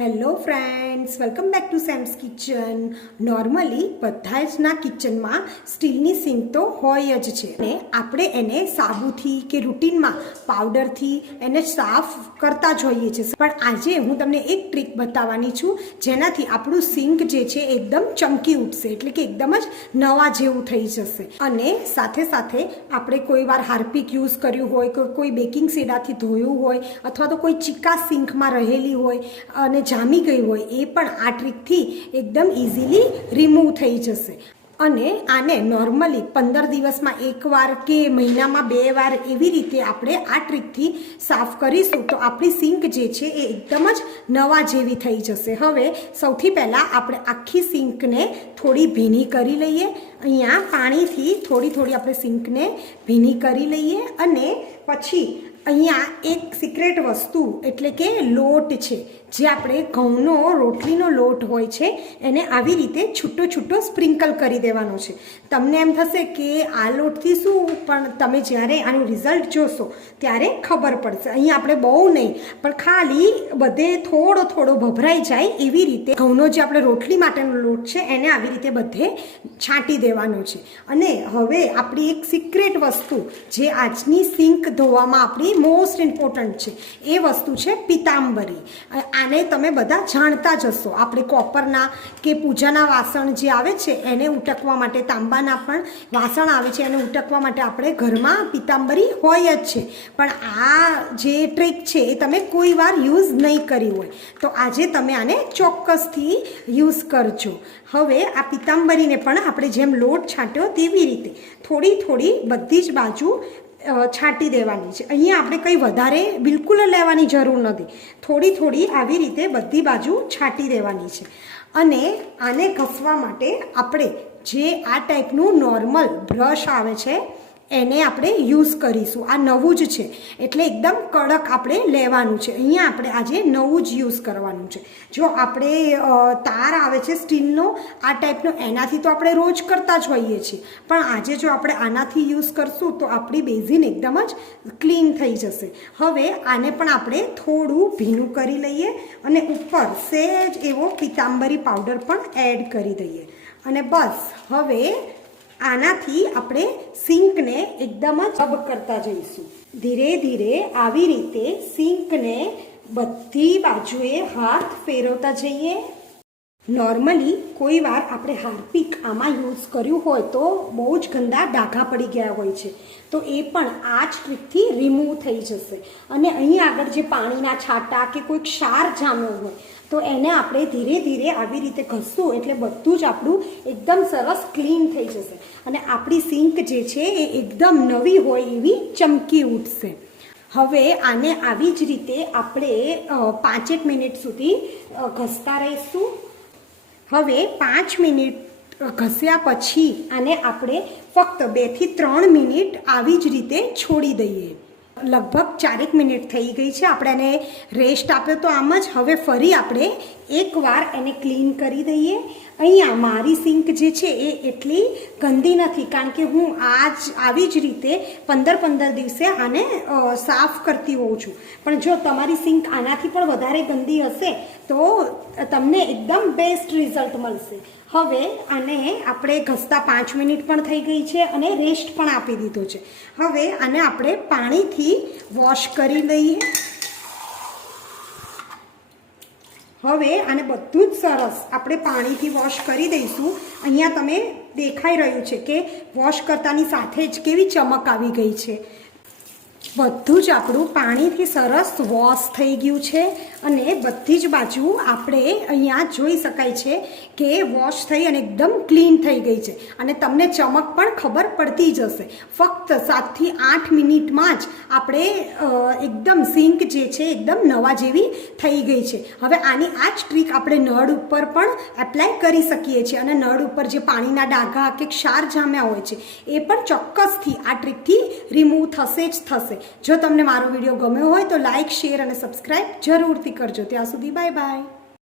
Hello friends welcome back to Sam's kitchen normally બધા જ ના કિચનમાં સ્ટીલની સિંક તો હોય જ છે. અને આપણે એને સાબુથી કે રૂટીનમાં પાવડરથી એને સાફ કરતા જ હોઈએ છીએ. પણ આજે હું તમને એક ટ્રીક બતાવવાની છું, જેનાથી આપણું સિંક જે છે એકદમ ચમકી ઉઠશે, એટલે કે એકદમ જ નવા જેવું થઈ જશે. અને સાથે સાથે આપણે કોઈ વાર હાર્પિક યુઝ કર્યું હોય, કોઈ બેકિંગ સોડાથી ધોયું હોય, અથવા તો કોઈ ચીકા સિંકમાં રહેલી હોય, અને જામી ગઈ હોય એ પણ આ ટ્રીકથી એકદમ ઇઝીલી રિમૂવ થઈ જશે. અને આને નોર્મલી પંદર દિવસમાં એકવાર કે મહિનામાં બે વાર એવી રીતે આપણે આ ટ્રીકથી સાફ કરીશું તો આપણી સિંક જે છે એ એકદમ જ નવા જેવી થઈ જશે. હવે સૌથી પહેલાં આપણે આખી સિંકને થોડી ભીની કરી લઈએ. અહીંયા પાણીથી થોડી થોડી આપણે સિંકને ભીની કરી લઈએ અને પછી અહીંયા એક સિક્રેટ વસ્તુ એટલે કે લોટ છે. જે આપણે ઘઉંનો, રોટલીનો લોટ હોય છે, એને આવી રીતે છૂટો છૂટો સ્પ્રિંકલ કરી દેવાનો છે. તમને એમ થશે કે આ લોટથી શું? પણ તમે જ્યારે આનું રિઝલ્ટ જોશો, ત્યારે ખબર પડશે. અહીં આપણે બહુ નહીં, પણ ખાલી બધે થોડો થોડો ભભરાઈ જાય એવી રીતે ઘઉંનો જે આપણે રોટલી માટેનો લોટ છે, એને આવી રીતે બધે છાંટી દેવાનો છે. અને હવે આપણી એક સિક્રેટ વસ્તુ જે આજની સિંક ધોવામાં આપણી મોસ્ટ ઇમ્પોર્ટન્ટ છે, એ વસ્તુ છે પિતાંબરી. આને તમે બધા જાણતા જ હશો. આપણે કોપરના કે પૂજાના વાસણ જે આવે છે, એને ઉટકવા માટે, તાંબાના પણ વાસણ આવે છે, એને ઉટકવા માટે આપણે ઘરમાં પિતાંબરી હોય જ છે. પણ આ જે ટ્રીક છે, એ તમે કોઈ વાર યુઝ નહીં કરી હોય. તો આજે તમે આને ચોક્કસથી યુઝ કરજો. હવે આ પિતાંબરીને પણ આપણે જેમ લોટ છાંટ્યો તેવી રીતે થોડી થોડી બધી જ બાજુ છાંટી દેવાની છે. અહીંયા આપણે કંઈ વધારે બિલકુલ લેવાની જરૂર નથી. થોડી થોડી આવી રીતે બધી બાજુ છાંટી દેવાની છે. અને આને ઘસવા માટે આપણે જે આ ટાઈપનું નોર્મલ બ્રશ આવે છે એને આપણે યુઝ કરીશું. આ નવું જ છે. એટલે એકદમ કડક આપણે લેવાનું છે. અહીંયા આપણે આજે નવું જ યુઝ કરવાનું છે. જો આપણે તાર આવે છે સ્ટીલનો, આ ટાઈપનો, એનાથી તો આપણે રોજ કરતા જ હોઈએ છીએ. પણ આજે જો આપણે આનાથી યુઝ કરશું તો આપણી બેઝિન એકદમ જ ક્લીન થઈ જશે. હવે આને પણ આપણે થોડું ભીનું કરી લઈએ અને ઉપર સહેજ એવો પિતાંબરી પાવડર પણ એડ કરી દઈએ. અને બસ, હવે આનાથી આપણે સિંકને એકદમ જ અબ કરતા જઈશું. ધીરે ધીરે આવી રીતે સિંકને બધી બાજુએ હાથ ફેરવતા જઈએ. નોર્મલી કોઈ વાર આપણે હાર્પિક આમાં યુઝ કર્યું હોય તો બહુ જ ગંદા ડાઘા પડી ગયા હોય છે. તો એ પણ આ જ ટ્રીકથી રિમૂવ થઈ જશે. અને અહીં આગળ જે પાણીના છાંટા કે કોઈક ક્ષાર જામ્યો હોય તો એને આપણે ધીરે ધીરે આવી રીતે ઘસશું એટલે બધું જ આપણું એકદમ સરસ ક્લીન થઈ જશે. અને આપણી સિંક જે છે એ એકદમ નવી હોય એવી ચમકી ઉઠશે. હવે આને આવી જ રીતે આપણે પાંચેક મિનિટ સુધી ઘસતા રહીશું. હવે પાંચ મિનિટ ઘસ્યા પછી આને આપણે ફક્ત બેથી ત્રણ મિનિટ આવી જ રીતે છોડી દઈએ. લગભગ ચારેક મિનિટ થઈ ગઈ છે. આપણે એને રેસ્ટ આપ્યો તો આમ જ. હવે ફરી આપણે એકવાર એને ક્લીન કરી દઈએ. અહીંયા મારી સિંક જે છે એ એટલી ગંદી નથી, કારણ કે હું આજ આવી જ રીતે પંદર પંદર દિવસે આને સાફ કરતી હોઉં છું. પણ જો તમારી સિંક આનાથી પણ વધારે ગંદી હશે, તો તમને એકદમ બેસ્ટ રિઝલ્ટ મળશે. હવે આને આપણે ઘસતા પાંચ મિનિટ પણ થઈ ગઈ છે અને રેસ્ટ પણ આપી દીધો છે. હવે આને આપણે પાણીથી વોશ કરી લઈએ. હવે આને બધું જ સરસ આપણે પાણીથી વોશ કરી દઈશું. અહીંયા તમે દેખાઈ રહ્યું છે કે વોશ કરતાની સાથે જ કેવી ચમક આવી ગઈ છે. બધું જ આપણું પાણીથી સરસ વોશ થઈ ગયું છે અને બધી જ બાજુ આપણે અહીંયા જોઈ શકાય છે કે વોશ થઈ અને એકદમ ક્લીન થઈ ગઈ છે. અને તમને ચમક પણ ખબર પડતી જ હશે. ફક્ત સાતથી આઠ મિનિટમાં જ આપણે એકદમ સિંક જે છે એકદમ નવા જેવી થઈ ગઈ છે. હવે આની આ જ ટ્રીક આપણે નળ ઉપર પણ એપ્લાય કરી શકીએ છીએ અને નળ ઉપર જે પાણીના ડાઘા કે ક્ષાર જામ્યા હોય છે, એ પણ ચોક્કસથી આ ટ્રીકથી રિમૂવ થશે જ થશે જો તમને મારો વીડિયો ગમ્યો હોય તો લાઇક શેર અને સબસ્ક્રાઈબ જરૂરથી કરજો. ત્યાં સુધી બાય બાય